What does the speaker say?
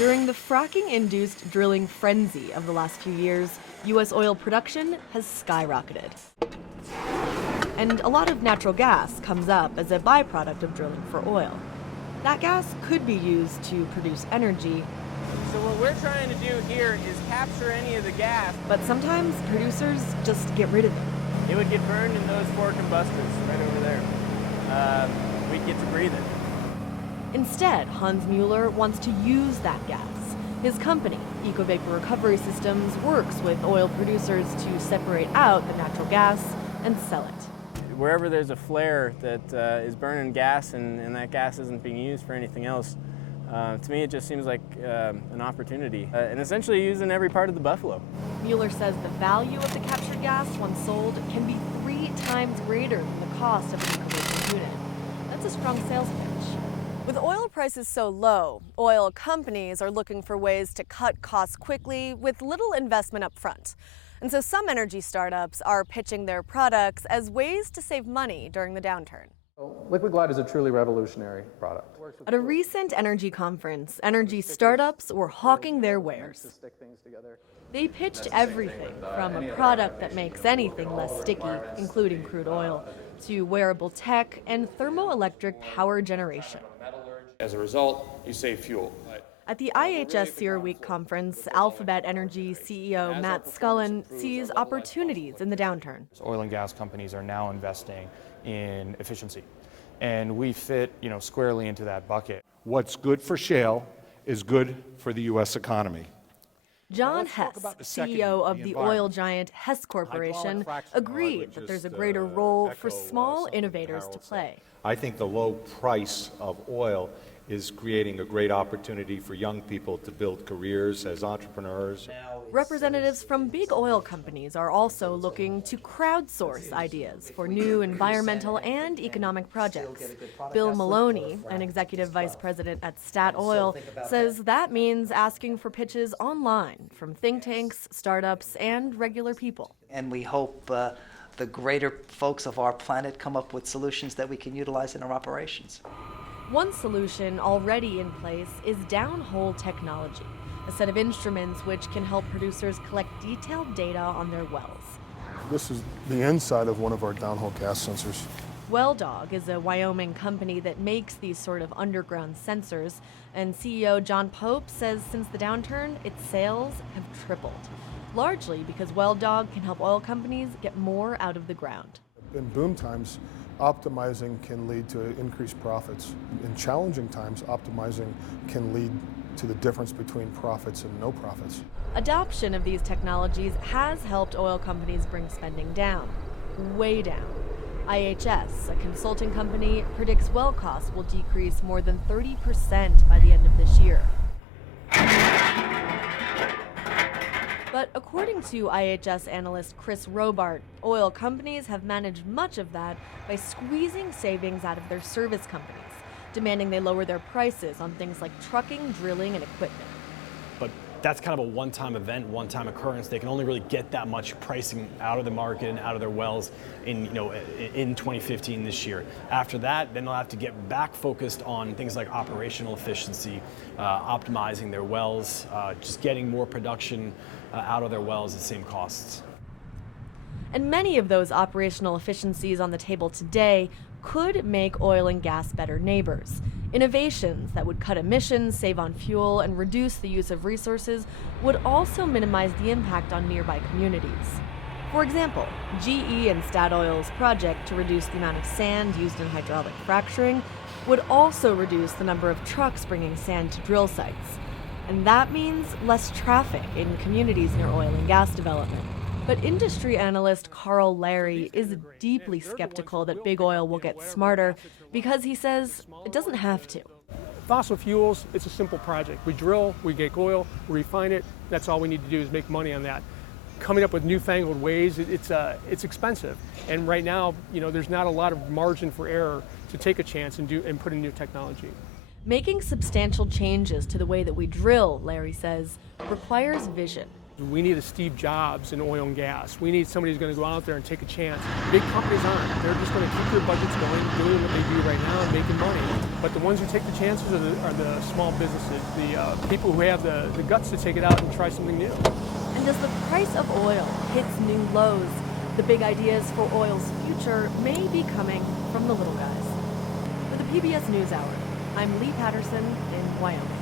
During the fracking-induced drilling frenzy of the last few years, U.S. oil production has skyrocketed. And a lot of natural gas comes up as a byproduct of drilling for oil. That gas could be used to produce energy. So what we're trying to do here is capture any of the gas. But sometimes producers just get rid of it. It would get burned in those 4 combustors right over there. We'd get to breathe it. Instead, Hans Mueller wants to use that gas. His company, EcoVapor Recovery Systems, works with oil producers to separate out the natural gas and sell it. Wherever there's a flare that is burning gas and that gas isn't being used for anything else, to me it just seems like an opportunity. And essentially used in every part of the buffalo. Mueller says the value of the captured gas, once sold, can be 3 times greater than the cost of an EcoVapor unit. That's a strong sales pitch. With oil prices so low, oil companies are looking for ways to cut costs quickly with little investment up front. And so some energy startups are pitching their products as ways to save money during the downturn. Liquid Glide is a truly revolutionary product. At a recent energy conference, energy startups were hawking their wares. They pitched everything from a product that makes anything less sticky, including crude oil, to wearable tech and thermoelectric power generation. As a result, you save fuel. At the IHS CERAWeek conference, Alphabet Energy CEO Matt Scullin sees opportunities in the downturn. Oil and gas companies are now investing in efficiency, and we fit, squarely into that bucket. What's good for shale is good for the U.S. economy. John Hess, CEO of the oil giant Hess Corporation, agreed that there's a greater role for small innovators to play. I think the low price of oil is creating a great opportunity for young people to build careers as entrepreneurs. Representatives from big oil companies are also looking to crowdsource ideas for new environmental and economic projects. Bill Maloney, an executive vice president at Statoil, says that means asking for pitches online from think tanks, startups, and regular people. And we hope the greater folks of our planet come up with solutions that we can utilize in our operations. One solution already in place is downhole technology, a set of instruments which can help producers collect detailed data on their wells. This is the inside of one of our downhole gas sensors. WellDog is a Wyoming company that makes these sort of underground sensors, and CEO John Pope says since the downturn, its sales have tripled, largely because WellDog can help oil companies get more out of the ground. In boom times, optimizing can lead to increased profits. In challenging times, optimizing can lead to the difference between profits and no profits. Adoption of these technologies has helped oil companies bring spending down, way down. IHS, a consulting company, predicts well costs will decrease more than 30% by the end of this year. But according to IHS analyst Chris Robart, oil companies have managed much of that by squeezing savings out of their service companies, demanding they lower their prices on things like trucking, drilling, and equipment. But that's kind of a one-time event, one-time occurrence. They can only really get that much pricing out of the market and out of their wells in 2015 this year. After that, then they'll have to get back focused on things like operational efficiency, optimizing their wells, just getting more production out of their wells at the same costs. And many of those operational efficiencies on the table today could make oil and gas better neighbors. Innovations that would cut emissions, save on fuel, and reduce the use of resources would also minimize the impact on nearby communities. For example, GE and Statoil's project to reduce the amount of sand used in hydraulic fracturing would also reduce the number of trucks bringing sand to drill sites. And that means less traffic in communities near oil and gas development. But industry analyst Carl Leigh is deeply skeptical that big oil will get smarter because he says it doesn't have to. Fossil fuels, it's a simple project. We drill, we get oil, we refine it. That's all we need to do is make money on that. Coming up with newfangled ways, it's expensive. And right now, there's not a lot of margin for error to take a chance and put in new technology. Making substantial changes to the way that we drill, Larry says, requires vision. We need a Steve Jobs in oil and gas. We need somebody who's going to go out there and take a chance. Big companies aren't. They're just going to keep their budgets going, doing what they do right now and making money. But the ones who take the chances are the small businesses, the people who have the guts to take it out and try something new. And as the price of oil hits new lows, the big ideas for oil's future may be coming from the little guys. For the PBS NewsHour, I'm Leigh Paterson in Wyoming.